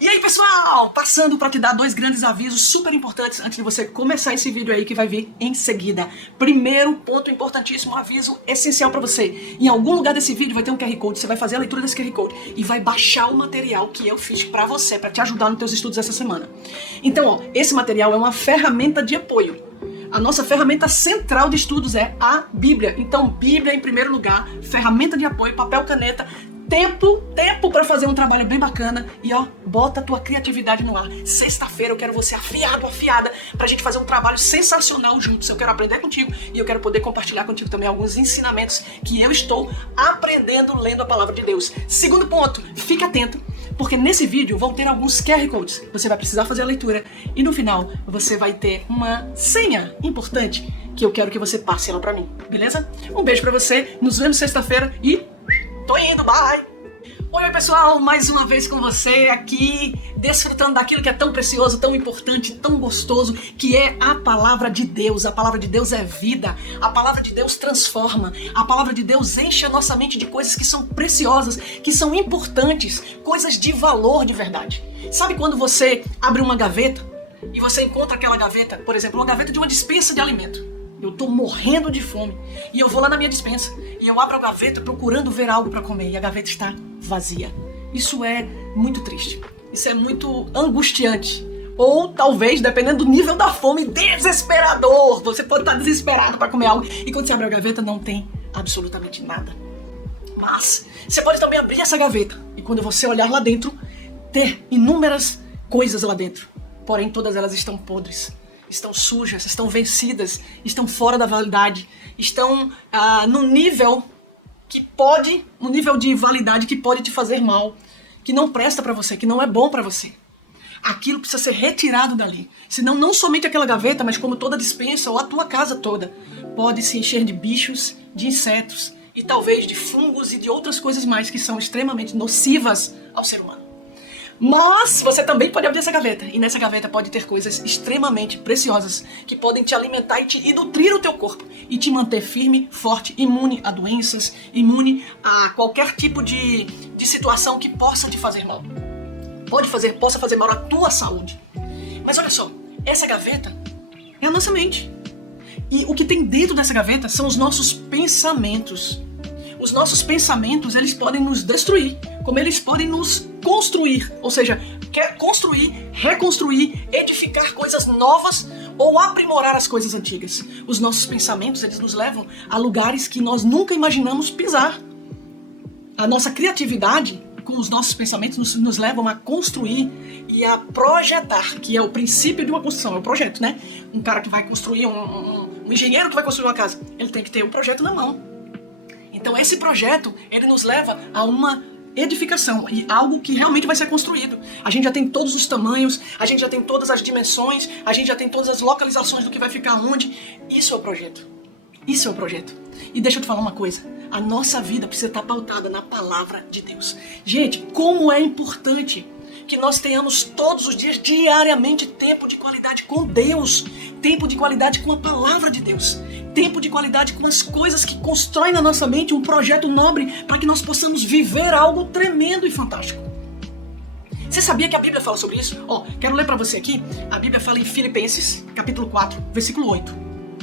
E aí, pessoal, passando para te dar dois grandes avisos super importantes antes de você começar esse vídeo aí que vai vir em seguida. Primeiro ponto importantíssimo, um aviso essencial para você. Em algum lugar desse vídeo vai ter um QR Code, você vai fazer a leitura desse QR Code e vai baixar o material que eu fiz para você, para te ajudar nos teus estudos essa semana. Então, ó, esse material é uma ferramenta de apoio. A nossa ferramenta central de estudos é a Bíblia. Então, Bíblia em primeiro lugar, ferramenta de apoio, papel, caneta, tempo para fazer um trabalho bem bacana e ó, bota a tua criatividade no ar. Sexta-feira eu quero você afiada pra gente fazer um trabalho sensacional juntos. Eu quero aprender contigo e eu quero poder compartilhar contigo também alguns ensinamentos que eu estou aprendendo lendo a palavra de Deus. Segundo ponto, fique atento, porque nesse vídeo vão ter alguns QR Codes. Você vai precisar fazer a leitura e no final você vai ter uma senha importante que eu quero que você passe ela pra mim, beleza? Um beijo pra você, nos vemos sexta-feira e tô indo, bye! Oi pessoal, mais uma vez com você aqui, desfrutando daquilo que é tão precioso, tão importante, tão gostoso, que é a palavra de Deus. A palavra de Deus é vida, a palavra de Deus transforma, a palavra de Deus enche a nossa mente de coisas que são preciosas, que são importantes, coisas de valor de verdade. Sabe quando você abre uma gaveta e você encontra aquela gaveta, por exemplo, uma gaveta de uma despensa de alimento? Eu tô morrendo de fome e eu vou lá na minha despensa e eu abro a gaveta procurando ver algo para comer e a gaveta está vazia. Isso é muito triste, isso é muito angustiante ou talvez, dependendo do nível da fome, desesperador. Você pode estar desesperado para comer algo e quando você abre a gaveta não tem absolutamente nada. Mas você pode também abrir essa gaveta e quando você olhar lá dentro, ter inúmeras coisas lá dentro, porém todas elas estão podres. Estão sujas, estão vencidas, estão fora da validade, estão no nível de validade que pode te fazer mal, que não presta pra você, que não é bom pra você. Aquilo precisa ser retirado dali. Senão não somente aquela gaveta, mas como toda despensa ou a tua casa toda, pode se encher de bichos, de insetos e talvez de fungos e de outras coisas mais que são extremamente nocivas ao ser humano. Mas você também pode abrir essa gaveta, e nessa gaveta pode ter coisas extremamente preciosas que podem te alimentar e nutrir o teu corpo e te manter firme, forte, imune a doenças, imune a qualquer tipo de situação que possa te fazer mal. Possa fazer mal à tua saúde. Mas olha só, essa gaveta é a nossa mente. E o que tem dentro dessa gaveta são os nossos pensamentos. Os nossos pensamentos, eles podem nos destruir, como eles podem nos construir, ou seja, quer construir, reconstruir, edificar coisas novas ou aprimorar as coisas antigas. Os nossos pensamentos, eles nos levam a lugares que nós nunca imaginamos pisar. A nossa criatividade com os nossos pensamentos nos levam a construir e a projetar, que é o princípio de uma construção, é o projeto, né? Um cara que vai construir, um engenheiro que vai construir uma casa, ele tem que ter um projeto na mão. Então esse projeto, ele nos leva a uma edificação e algo que realmente vai ser construído. A gente já tem todos os tamanhos, a gente já tem todas as dimensões, a gente já tem todas as localizações do que vai ficar onde. Isso é o projeto. Isso é o projeto. E deixa eu te falar uma coisa. A nossa vida precisa estar pautada na palavra de Deus. Gente, como é importante que nós tenhamos todos os dias, diariamente, tempo de qualidade com Deus. Tempo de qualidade com a palavra de Deus. Tempo de qualidade com as coisas que constroem na nossa mente um projeto nobre para que nós possamos viver algo tremendo e fantástico. Você sabia que a Bíblia fala sobre isso? Ó, quero ler para você aqui. A Bíblia fala em Filipenses, capítulo 4, versículo 8.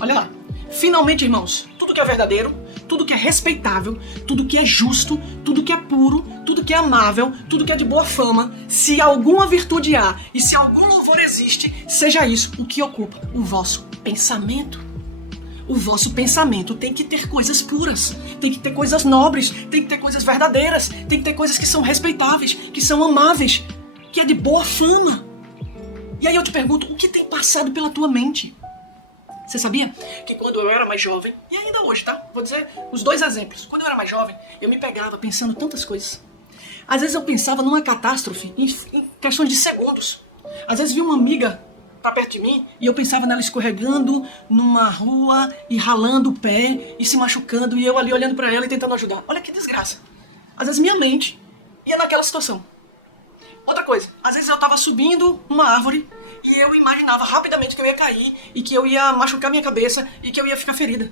Olha lá. Finalmente, irmãos, tudo que é verdadeiro, tudo que é respeitável, tudo que é justo, tudo que é puro, tudo que é amável, tudo que é de boa fama, se alguma virtude há e se algum louvor existe, seja isso o que ocupa o vosso pensamento. O vosso pensamento tem que ter coisas puras, tem que ter coisas nobres, tem que ter coisas verdadeiras, tem que ter coisas que são respeitáveis, que são amáveis, que é de boa fama. E aí eu te pergunto, o que tem passado pela tua mente? Você sabia que quando eu era mais jovem, e ainda hoje, tá? Vou dizer os dois exemplos. Quando eu era mais jovem, eu me pegava pensando tantas coisas. Às vezes eu pensava numa catástrofe em questões de segundos. Às vezes vi uma amiga pra perto de mim e eu pensava nela escorregando numa rua e ralando o pé e se machucando e eu ali olhando pra ela e tentando ajudar. Olha que desgraça. Às vezes minha mente ia naquela situação. Outra coisa, às vezes eu tava subindo uma árvore e eu imaginava rapidamente que eu ia cair e que eu ia machucar minha cabeça e que eu ia ficar ferida.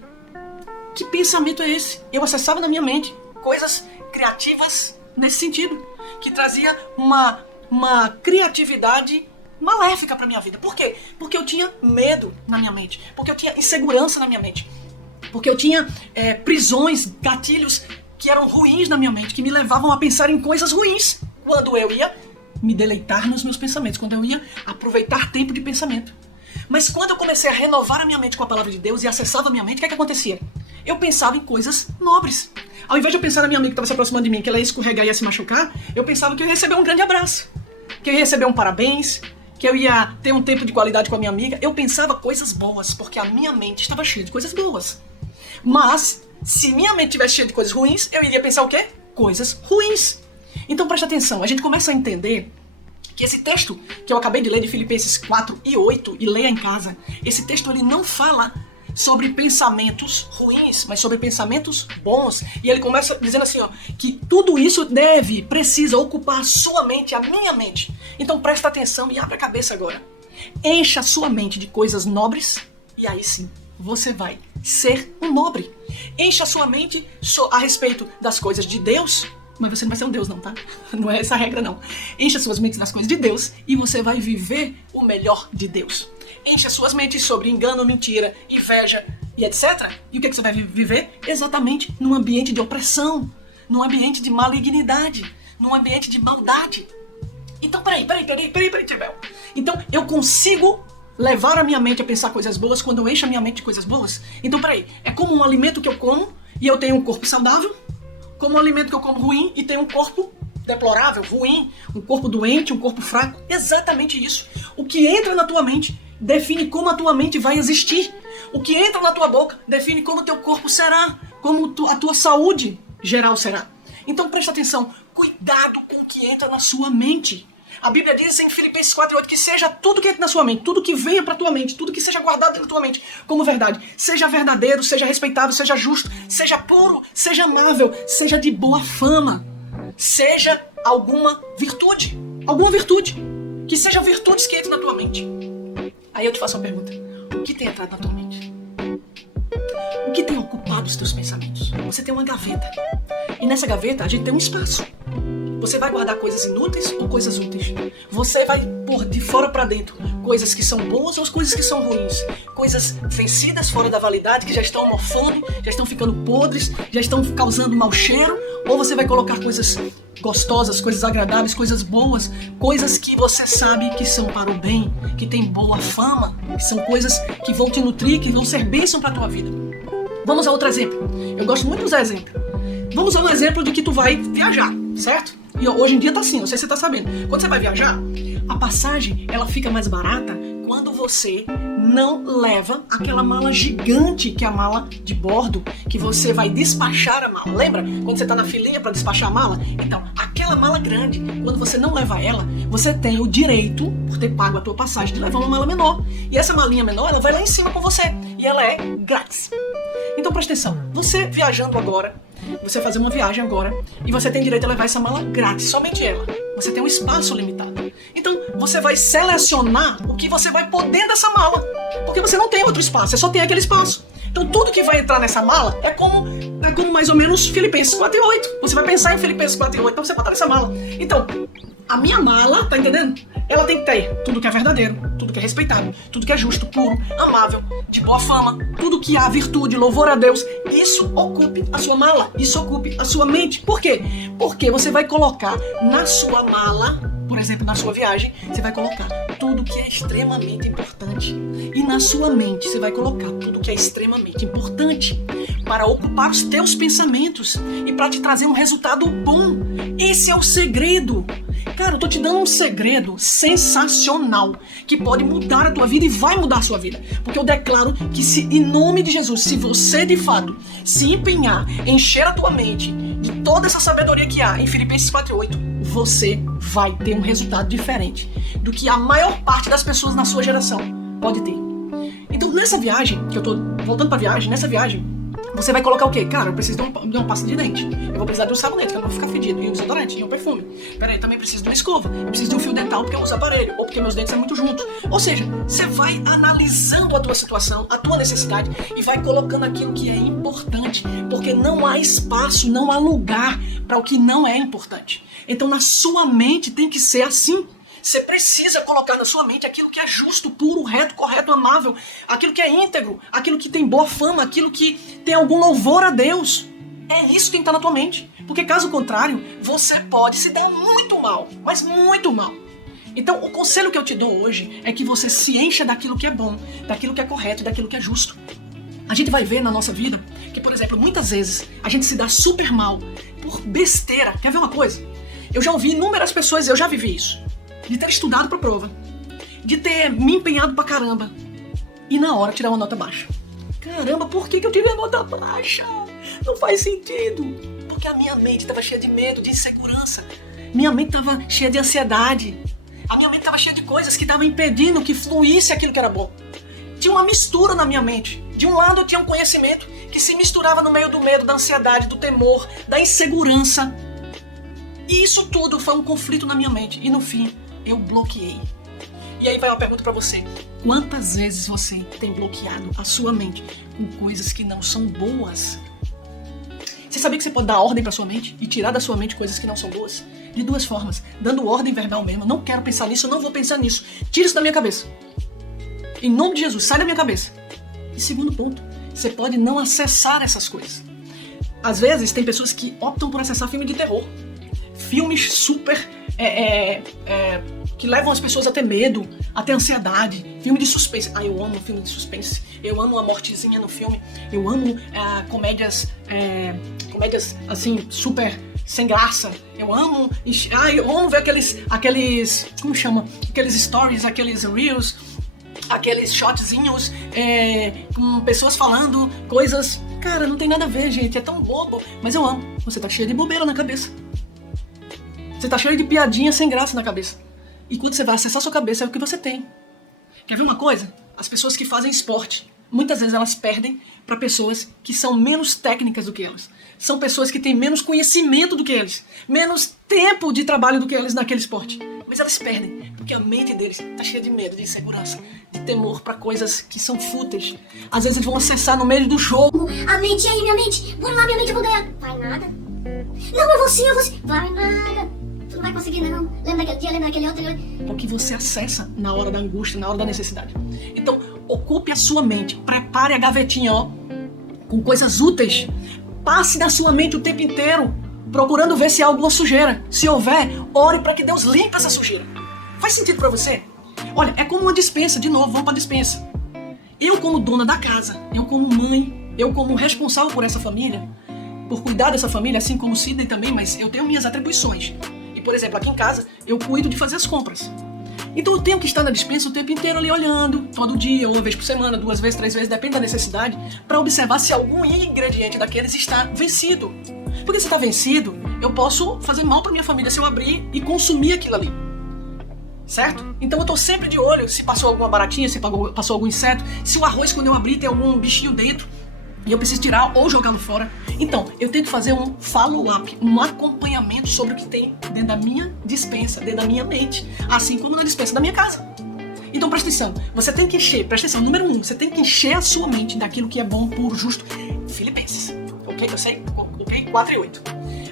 Que pensamento é esse? Eu acessava na minha mente coisas criativas nesse sentido, que trazia uma uma criatividade maléfica para minha vida. Por quê? Porque eu tinha medo na minha mente, porque eu tinha insegurança na minha mente, porque eu tinha prisões, gatilhos que eram ruins na minha mente, que me levavam a pensar em coisas ruins quando eu ia me deleitar nos meus pensamentos, quando eu ia aproveitar tempo de pensamento. Mas quando eu comecei a renovar a minha mente com a palavra de Deus e acessava a minha mente, o que acontecia? Eu pensava em coisas nobres. Ao invés de eu pensar na minha amiga que estava se aproximando de mim, que ela ia escorregar e ia se machucar, eu pensava que eu ia receber um grande abraço, que eu ia receber um parabéns, que eu ia ter um tempo de qualidade com a minha amiga. Eu pensava coisas boas, porque a minha mente estava cheia de coisas boas. Mas, se minha mente estivesse cheia de coisas ruins, eu iria pensar o quê? Coisas ruins. Então preste atenção, a gente começa a entender que esse texto que eu acabei de ler de Filipenses 4 e 8, e leia em casa, esse texto ele não fala sobre pensamentos ruins, mas sobre pensamentos bons. E ele começa dizendo assim, ó, que tudo isso precisa ocupar a sua mente, a minha mente. Então presta atenção e abre a cabeça agora. Encha a sua mente de coisas nobres e aí sim, você vai ser um nobre. Encha a sua mente a respeito das coisas de Deus, mas você não vai ser um Deus não, tá? Não é essa a regra não. Encha suas mentes das coisas de Deus e você vai viver o melhor de Deus. Encha suas mentes sobre engano, mentira, inveja e etc. E o que você vai viver? Exatamente num ambiente de opressão, num ambiente de malignidade, num ambiente de maldade. Então, peraí, Tibel. Então, eu consigo levar a minha mente a pensar coisas boas quando eu encho a minha mente de coisas boas? Então, peraí, é como um alimento que eu como e eu tenho um corpo saudável, como um alimento que eu como ruim e tenho um corpo deplorável, ruim, um corpo doente, um corpo fraco. Exatamente isso. O que entra na tua mente define como a tua mente vai existir. O que entra na tua boca define como o teu corpo será, como a tua saúde geral será. Então presta atenção, cuidado com o que entra na sua mente. A Bíblia diz em Filipenses 4:8 que seja tudo que entra na sua mente, tudo que venha para tua mente, tudo que seja guardado na tua mente como verdade, seja verdadeiro, seja respeitável, seja justo, seja puro, seja amável, seja de boa fama, seja alguma virtude, que sejam virtudes que entrem na tua mente. Aí eu te faço uma pergunta, o que tem entrado na tua mente? O que tem ocupado os teus pensamentos? Você tem uma gaveta, e nessa gaveta a gente tem um espaço. Você vai guardar coisas inúteis ou coisas úteis? Você vai pôr de fora para dentro coisas que são boas ou coisas que são ruins? Coisas vencidas fora da validade, que já estão morfando, já estão ficando podres, já estão causando mau cheiro? Ou você vai colocar coisas gostosas, coisas agradáveis, coisas boas, coisas que você sabe que são para o bem, que tem boa fama, que são coisas que vão te nutrir, que vão ser bênção para a tua vida? Vamos a outro exemplo. Eu gosto muito de usar exemplo. Vamos a um exemplo de que tu vai viajar, certo? E hoje em dia tá assim, não sei se você tá sabendo. Quando você vai viajar, a passagem ela fica mais barata quando você não leva aquela mala gigante que é a mala de bordo, que você vai despachar a mala. Lembra? Quando você tá na filinha para despachar a mala? Então, aquela mala grande, quando você não leva ela, você tem o direito, por ter pago a tua passagem, de levar uma mala menor. E essa malinha menor, ela vai lá em cima com você. E ela é grátis. Então presta atenção, você viajando agora, você fazer uma viagem agora e você tem direito a levar essa mala grátis, somente ela. Você tem um espaço limitado. Então você vai selecionar o que você vai pôr dentro dessa mala, porque você não tem outro espaço, você só tem aquele espaço. Então tudo que vai entrar nessa mala é como mais ou menos Filipenses 4:8. Você vai pensar em Filipenses 4:8, então você botar nessa mala. Então, a minha mala, tá entendendo? Ela tem que ter tudo que é verdadeiro, tudo que é respeitável, tudo que é justo, puro, amável, de boa fama, tudo que há virtude, louvor a Deus. Isso ocupe a sua mala, isso ocupe a sua mente. Por quê? Porque você vai colocar na sua mala, por exemplo, na sua viagem, você vai colocar tudo que é extremamente importante. E na sua mente você vai colocar tudo que é extremamente importante para ocupar os teus pensamentos e para te trazer um resultado bom. Esse é o segredo. Cara, eu tô te dando um segredo sensacional que pode mudar a tua vida e vai mudar a sua vida. Porque eu declaro que se, em nome de Jesus, se você de fato se empenhar, encher a tua mente de toda essa sabedoria que há em Filipenses 4:8, você vai ter um resultado diferente do que a maior parte das pessoas na sua geração pode ter. Então nessa viagem, que eu tô voltando pra viagem, nessa viagem, Você vai colocar o quê? Cara, eu preciso de uma pasta de dente. Eu vou precisar de um sabonete, que eu não vou ficar fedido. E um desodorante, e um perfume. Peraí, também preciso de uma escova. Eu preciso de um fio dental porque eu uso aparelho. Ou porque meus dentes são muito juntos. Ou seja, você vai analisando a tua situação, a tua necessidade e vai colocando aquilo que é importante. Porque não há espaço, não há lugar para o que não é importante. Então na sua mente tem que ser assim. Você precisa colocar na sua mente aquilo que é justo, puro, reto, correto, amável, aquilo que é íntegro, aquilo que tem boa fama, aquilo que tem algum louvor a Deus. É isso que tem que estar na tua mente. Porque caso contrário, você pode se dar muito mal, mas muito mal. Então o conselho que eu te dou hoje é que você se encha daquilo que é bom, daquilo que é correto, daquilo que é justo. A gente vai ver na nossa vida que, por exemplo, muitas vezes a gente se dá super mal por besteira. Quer ver uma coisa? Eu já ouvi inúmeras pessoas, eu já vivi isso. De ter estudado pra prova, de ter me empenhado pra caramba e na hora tirar uma nota baixa. Caramba, por que eu tirei a nota baixa? Não faz sentido. Porque a minha mente estava cheia de medo, de insegurança. Minha mente estava cheia de ansiedade. A minha mente estava cheia de coisas que estavam impedindo que fluísse aquilo que era bom. Tinha uma mistura na minha mente. De um lado eu tinha um conhecimento que se misturava no meio do medo, da ansiedade, do temor, da insegurança. E isso tudo foi um conflito na minha mente. E no fim, eu bloqueei. E aí vai uma pergunta pra você. Quantas vezes você tem bloqueado a sua mente com coisas que não são boas? Você sabia que você pode dar ordem pra sua mente e tirar da sua mente coisas que não são boas? De duas formas. Dando ordem verbal mesmo. Não quero pensar nisso, eu não vou pensar nisso. Tira isso da minha cabeça. Em nome de Jesus, sai da minha cabeça. E segundo ponto, você pode não acessar essas coisas. Às vezes tem pessoas que optam por acessar filme de terror. Filmes super... que levam as pessoas a ter medo, a ter ansiedade. Filme de suspense. Eu amo filme de suspense. Eu amo a mortezinha no filme. Eu amo comédias assim, super sem graça. Eu amo ver aqueles como chama? Aqueles stories, aqueles reels, aqueles shotzinhos com pessoas falando coisas. Cara, não tem nada a ver, gente. É tão bobo. Mas eu amo. Você tá cheio de bobeira na cabeça. Você tá cheio de piadinha sem graça na cabeça. E quando você vai acessar sua cabeça, é o que você tem. Quer ver uma coisa? As pessoas que fazem esporte, muitas vezes elas perdem para pessoas que são menos técnicas do que elas. São pessoas que têm menos conhecimento do que eles. Menos tempo de trabalho do que eles naquele esporte. Mas elas perdem, porque a mente deles tá cheia de medo, de insegurança, de temor para coisas que são fúteis. Às vezes eles vão acessar no meio do jogo. A mente aí, minha mente. Bora lá, minha mente, eu vou ganhar. Vai nada. Não, eu vou sim. Vai nada. Tu não vai conseguir não. Lembra daquele dia, lembra daquele outro. O que você acessa na hora da angústia, na hora da necessidade. Então, ocupe a sua mente. Prepare a gavetinha, com coisas úteis. Passe na sua mente o tempo inteiro, procurando ver se há alguma sujeira. Se houver, ore para que Deus limpe essa sujeira. Faz sentido para você? Olha, é como uma despensa. De novo, vamos para a despensa. Eu como dona da casa, eu como mãe, eu como responsável por essa família, por cuidar dessa família, assim como o Sidney também, mas eu tenho minhas atribuições. E, por exemplo, aqui em casa, eu cuido de fazer as compras. Então eu tenho que estar na despensa o tempo inteiro ali olhando, todo dia, uma vez por semana, 2 vezes, 3 vezes, depende da necessidade, para observar se algum ingrediente daqueles está vencido. Porque se está vencido, eu posso fazer mal para minha família se eu abrir e consumir aquilo ali. Certo? Então eu tô sempre de olho se passou alguma baratinha, se passou algum inseto, se o arroz quando eu abrir tem algum bichinho dentro e eu preciso tirar ou jogá-lo fora. Então, eu tenho que fazer um follow-up, um acompanhamento sobre o que tem dentro da minha despensa, dentro da minha mente, assim como na despensa da minha casa. Então presta atenção, você tem que encher, presta atenção, número 1, você tem que encher a sua mente daquilo que é bom, puro, justo. Filipenses, ok? Eu sei, ok? 4 e 8.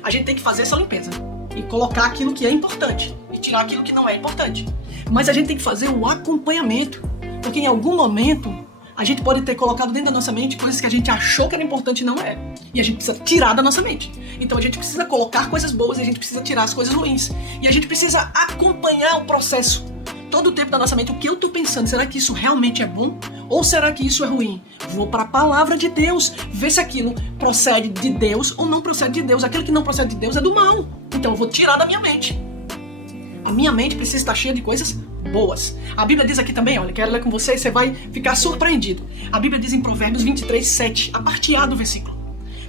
A gente tem que fazer essa limpeza e colocar aquilo que é importante e tirar aquilo que não é importante. Mas a gente tem que fazer o acompanhamento, porque em algum momento a gente pode ter colocado dentro da nossa mente coisas que a gente achou que era importante e não é. E a gente precisa tirar da nossa mente. Então a gente precisa colocar coisas boas e a gente precisa tirar as coisas ruins. E a gente precisa acompanhar o processo todo o tempo da nossa mente. O que eu tô pensando? Será que isso realmente é bom? Ou será que isso é ruim? Vou para a palavra de Deus, ver se aquilo procede de Deus ou não procede de Deus. Aquilo que não procede de Deus é do mal. Então eu vou tirar da minha mente. A minha mente precisa estar cheia de coisas boas. A Bíblia diz aqui também, olha, quero ler com você e você vai ficar surpreendido. A Bíblia diz em Provérbios 23, 7, a parte A do versículo.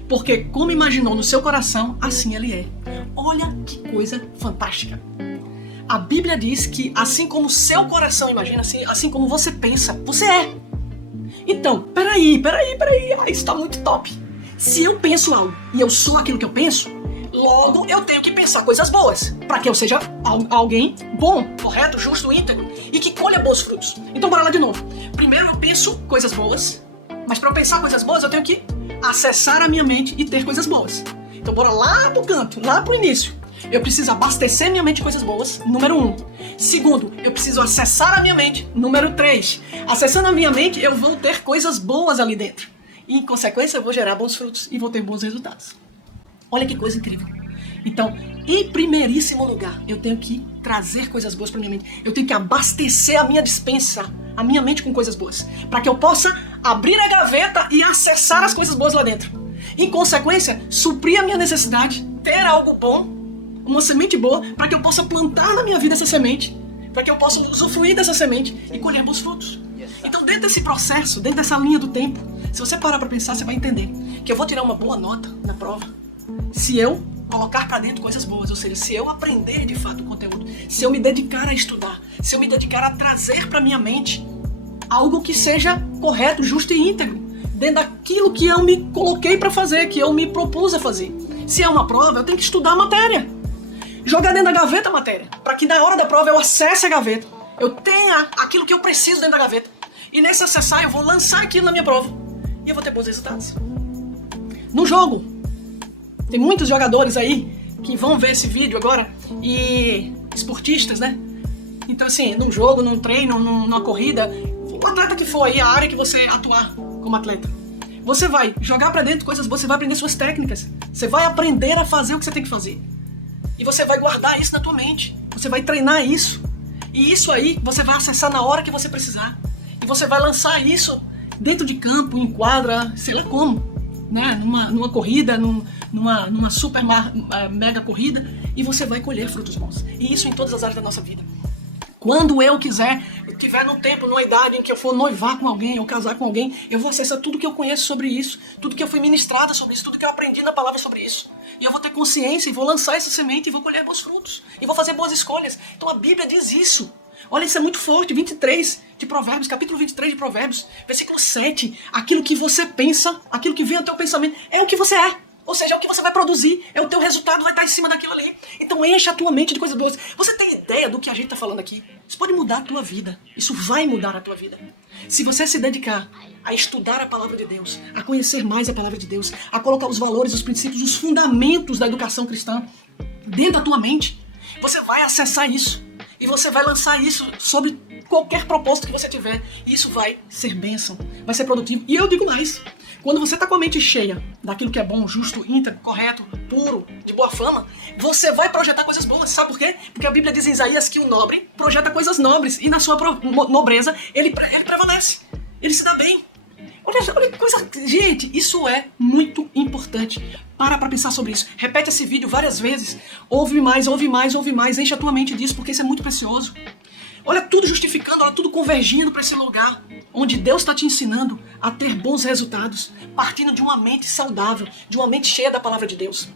Porque como imaginou no seu coração, assim ele é. Olha que coisa fantástica. A Bíblia diz que assim como o seu coração imagina, assim como você pensa, você é. Então, peraí, isso tá muito top. Se eu penso algo e eu sou aquilo que eu penso, logo eu tenho que pensar coisas boas, para que eu seja alguém bom, correto, justo, íntegro e que colha bons frutos. Então bora lá de novo. Primeiro eu penso coisas boas, mas para eu pensar coisas boas eu tenho que acessar a minha mente e ter coisas boas. Então bora lá pro canto, lá pro início. Eu preciso abastecer minha mente de coisas boas, número 1. Segundo, eu preciso acessar a minha mente, número 3. Acessando a minha mente, eu vou ter coisas boas ali dentro. E, em consequência, eu vou gerar bons frutos e vou ter bons resultados. Olha que coisa incrível. Então, em primeiríssimo lugar, eu tenho que trazer coisas boas para minha mente. Eu tenho que abastecer a minha despensa, a minha mente com coisas boas, para que eu possa abrir a gaveta e acessar as coisas boas lá dentro. Em consequência, suprir a minha necessidade, ter algo bom, uma semente boa, para que eu possa plantar na minha vida essa semente, para que eu possa usufruir dessa semente e colher bons frutos. Então, dentro desse processo, dentro dessa linha do tempo, se você parar para pensar, você vai entender que eu vou tirar uma boa nota na prova se eu colocar para dentro coisas boas, ou seja, se eu aprender de fato o conteúdo, se eu me dedicar a estudar, se eu me dedicar a trazer para minha mente algo que seja correto, justo e íntegro, dentro daquilo que eu me coloquei para fazer, que eu me propus a fazer. Se é uma prova, eu tenho que estudar a matéria. Jogar dentro da gaveta a matéria, para que na hora da prova eu acesse a gaveta, eu tenha aquilo que eu preciso dentro da gaveta, e nesse acessar eu vou lançar aquilo na minha prova, e eu vou ter bons resultados. No jogo, tem muitos jogadores aí que vão ver esse vídeo agora, e esportistas, né? Então assim, num jogo, num treino, numa corrida, o atleta que for aí, a área que você atuar como atleta, você vai jogar pra dentro coisas boas, você vai aprender suas técnicas, você vai aprender a fazer o que você tem que fazer. E você vai guardar isso na tua mente. Você vai treinar isso. E isso aí você vai acessar na hora que você precisar. E você vai lançar isso dentro de campo, em quadra, sei lá como. Né? Numa corrida, numa super mega corrida. E você vai colher frutos bons. E isso em todas as áreas da nossa vida. Quando eu tiver no tempo, numa idade em que eu for noivar com alguém ou casar com alguém, eu vou acessar tudo que eu conheço sobre isso, tudo que eu fui ministrada sobre isso, tudo que eu aprendi na palavra sobre isso. E eu vou ter consciência e vou lançar essa semente e vou colher bons frutos. E vou fazer boas escolhas. Então a Bíblia diz isso. Olha, isso é muito forte. 23 de Provérbios, capítulo 23 de Provérbios, versículo 7. Aquilo que você pensa, aquilo que vem ao teu pensamento, é o que você é. Ou seja, é o que você vai produzir, é o teu resultado, vai estar em cima daquilo ali. Então enche a tua mente de coisas boas. Você tem ideia do que a gente está falando aqui? Isso pode mudar a tua vida. Isso vai mudar a tua vida. Se você se dedicar a estudar a palavra de Deus, a conhecer mais a palavra de Deus, a colocar os valores, os princípios, os fundamentos da educação cristã dentro da tua mente, você vai acessar isso. E você vai lançar isso sobre qualquer propósito que você tiver. E isso vai ser bênção, vai ser produtivo. E eu digo mais. Quando você está com a mente cheia daquilo que é bom, justo, íntegro, correto, puro, de boa fama, você vai projetar coisas boas. Sabe por quê? Porque a Bíblia diz em Isaías que o nobre projeta coisas nobres e na sua nobreza ele prevalece. Ele se dá bem. Olha que coisa... Gente, isso é muito importante. Para pensar sobre isso. Repete esse vídeo várias vezes. Ouve mais, ouve mais, ouve mais. Enche a tua mente disso, porque isso é muito precioso. Olha tudo justificando, olha tudo convergindo para esse lugar onde Deus está te ensinando a ter bons resultados, partindo de uma mente saudável, de uma mente cheia da palavra de Deus.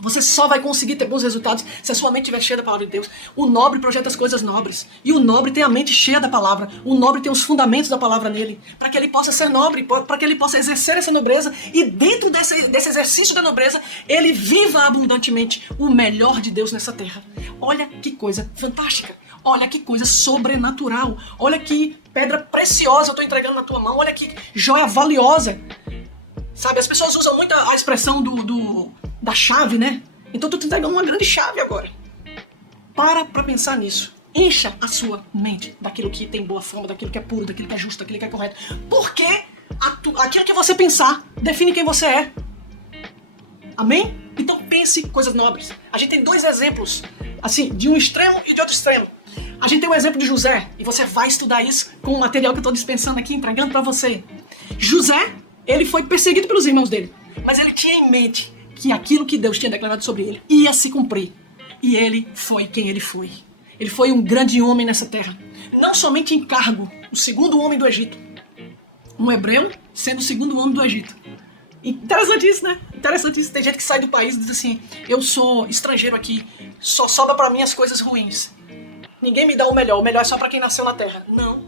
Você só vai conseguir ter bons resultados se a sua mente estiver cheia da palavra de Deus. O nobre projeta as coisas nobres. E o nobre tem a mente cheia da palavra. O nobre tem os fundamentos da palavra nele. Para que ele possa ser nobre, para que ele possa exercer essa nobreza. E dentro desse exercício da nobreza, ele viva abundantemente o melhor de Deus nessa terra. Olha que coisa fantástica. Olha que coisa sobrenatural. Olha que pedra preciosa eu estou entregando na tua mão. Olha que joia valiosa. Sabe, as pessoas usam muito a expressão da chave, né? Então tu te entregando uma grande chave agora. Para pensar nisso. Encha a sua mente daquilo que tem boa fama, daquilo que é puro, daquilo que é justo, daquilo que é correto. Porque aquilo que você pensar define quem você é. Amém? Então pense coisas nobres. A gente tem dois exemplos, assim, de um extremo e de outro extremo. A gente tem o exemplo de José, e você vai estudar isso com o material que eu estou dispensando aqui, entregando para você. José, ele foi perseguido pelos irmãos dele, mas ele tinha em mente que aquilo que Deus tinha declarado sobre ele ia se cumprir. E ele foi quem ele foi. Ele foi um grande homem nessa terra. Não somente em cargo, o segundo homem do Egito. Um hebreu sendo o segundo homem do Egito. Interessante isso, né? Interessante isso. Tem gente que sai do país e diz assim, eu sou estrangeiro aqui, só sobra para mim as coisas ruins. Ninguém me dá o melhor é só para quem nasceu na terra. Não.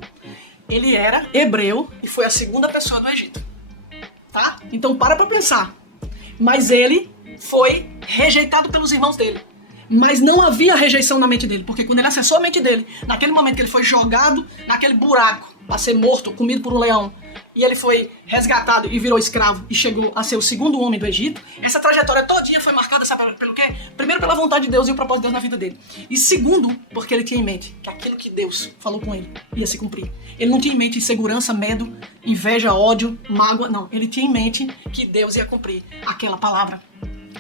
Ele era hebreu e foi a segunda pessoa do Egito. Tá? Então para pensar. Mas ele foi rejeitado pelos irmãos dele. Mas não havia rejeição na mente dele, porque quando ele acessou a mente dele, naquele momento que ele foi jogado naquele buraco para ser morto, comido por um leão, e ele foi resgatado e virou escravo e chegou a ser o segundo homem do Egito, essa trajetória todinha foi marcada, sabe pelo quê? Primeiro, pela vontade de Deus e o propósito de Deus na vida dele. E segundo, porque ele tinha em mente que aquilo que Deus falou com ele ia se cumprir. Ele não tinha em mente insegurança, medo, inveja, ódio, mágoa, não. Ele tinha em mente que Deus ia cumprir aquela palavra.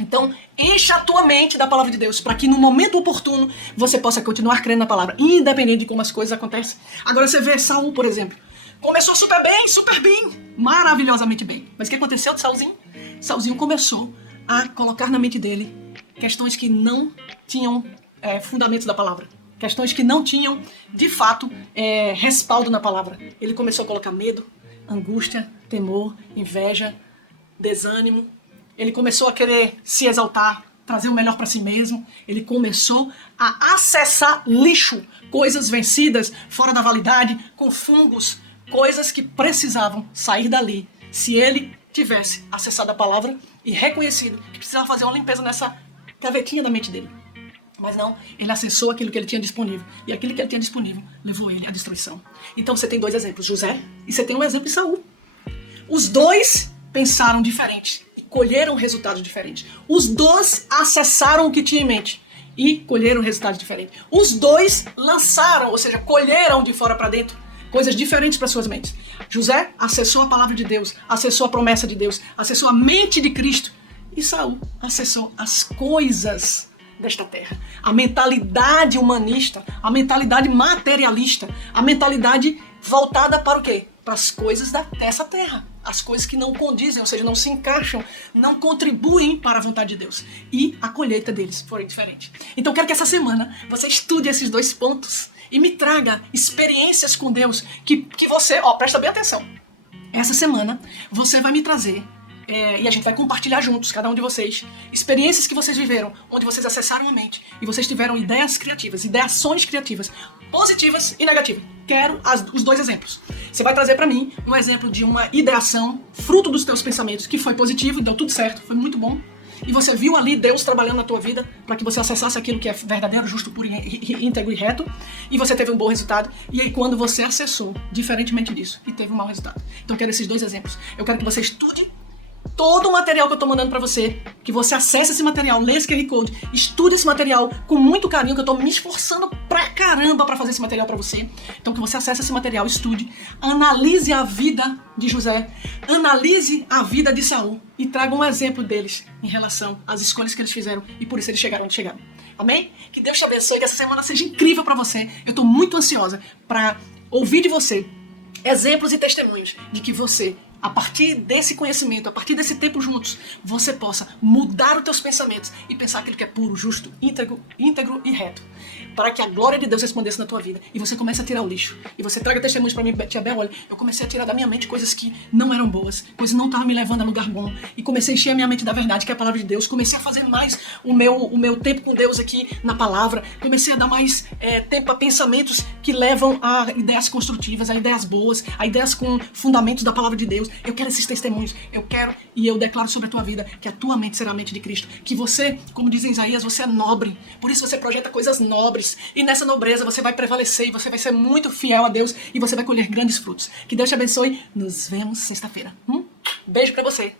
Então, encha a tua mente da palavra de Deus, para que no momento oportuno você possa continuar crendo na palavra, independente de como as coisas acontecem. Agora você vê Saul, por exemplo. Começou super bem, maravilhosamente bem. Mas o que aconteceu de Saulzinho? Saulzinho começou a colocar na mente dele questões que não tinham fundamentos da palavra. Questões que não tinham, de fato, respaldo na palavra. Ele começou a colocar medo, angústia, temor, inveja, desânimo. Ele começou a querer se exaltar, trazer o melhor para si mesmo. Ele começou a acessar lixo, coisas vencidas, fora da validade, com fungos, coisas que precisavam sair dali. Se ele tivesse acessado a palavra e reconhecido que precisava fazer uma limpeza nessa gavetinha da mente dele. Mas não, ele acessou aquilo que ele tinha disponível. E aquilo que ele tinha disponível levou ele à destruição. Então você tem dois exemplos, José, e você tem um exemplo de Saul. Os dois pensaram diferente e colheram resultados diferentes. Os dois acessaram o que tinha em mente e colheram resultados diferentes. Os dois lançaram, ou seja, colheram de fora para dentro coisas diferentes para suas mentes. José acessou a palavra de Deus, acessou a promessa de Deus, acessou a mente de Cristo. E Saul acessou as coisas desta terra. A mentalidade humanista, a mentalidade materialista, a mentalidade voltada para o quê? Para as coisas dessa terra. As coisas que não condizem, ou seja, não se encaixam, não contribuem para a vontade de Deus. E a colheita deles foi diferente. Então eu quero que essa semana você estude esses dois pontos e me traga experiências com Deus que você, presta bem atenção. Essa semana você vai me trazer e a gente vai compartilhar juntos, cada um de vocês, experiências que vocês viveram, onde vocês acessaram a mente e vocês tiveram ideias criativas, ideações criativas, positivas e negativas. Quero os dois exemplos. Você vai trazer para mim um exemplo de uma ideação, fruto dos teus pensamentos, que foi positivo, deu tudo certo, foi muito bom. E você viu ali Deus trabalhando na tua vida para que você acessasse aquilo que é verdadeiro, justo, puro, íntegro e reto. E você teve um bom resultado. E aí quando você acessou, diferentemente disso, e teve um mau resultado. Então eu quero esses dois exemplos. Eu quero que você estude todo o material que eu tô mandando pra você, que você acesse esse material, lê esse QR Code, estude esse material com muito carinho, que eu tô me esforçando pra caramba pra fazer esse material pra você. Então que você acesse esse material, estude, analise a vida de José, analise a vida de Saul e traga um exemplo deles em relação às escolhas que eles fizeram e por isso eles chegaram onde chegaram. Amém? Que Deus te abençoe, que essa semana seja incrível pra você. Eu tô muito ansiosa pra ouvir de você exemplos e testemunhos de que você, a partir desse conhecimento, a partir desse tempo juntos, você possa mudar os teus pensamentos e pensar aquilo que é puro, justo, íntegro e reto, para que a glória de Deus respondesse na tua vida e você comece a tirar o lixo. E você traga testemunhos para mim, Tia Bel, olha, eu comecei a tirar da minha mente coisas que não eram boas, coisas que não estavam me levando a lugar bom, e comecei a encher a minha mente da verdade, que é a palavra de Deus, comecei a fazer mais o meu tempo com Deus aqui na palavra, comecei a dar mais tempo a pensamentos que levam a ideias construtivas, a ideias boas, a ideias com fundamentos da palavra de Deus. Eu quero esses testemunhos, eu quero e eu declaro sobre a tua vida que a tua mente será a mente de Cristo, que você, como diz em Isaías, você é nobre, por isso você projeta coisas nobres, e nessa nobreza você vai prevalecer, e você vai ser muito fiel a Deus, e você vai colher grandes frutos. Que Deus te abençoe, nos vemos sexta-feira. Beijo pra você.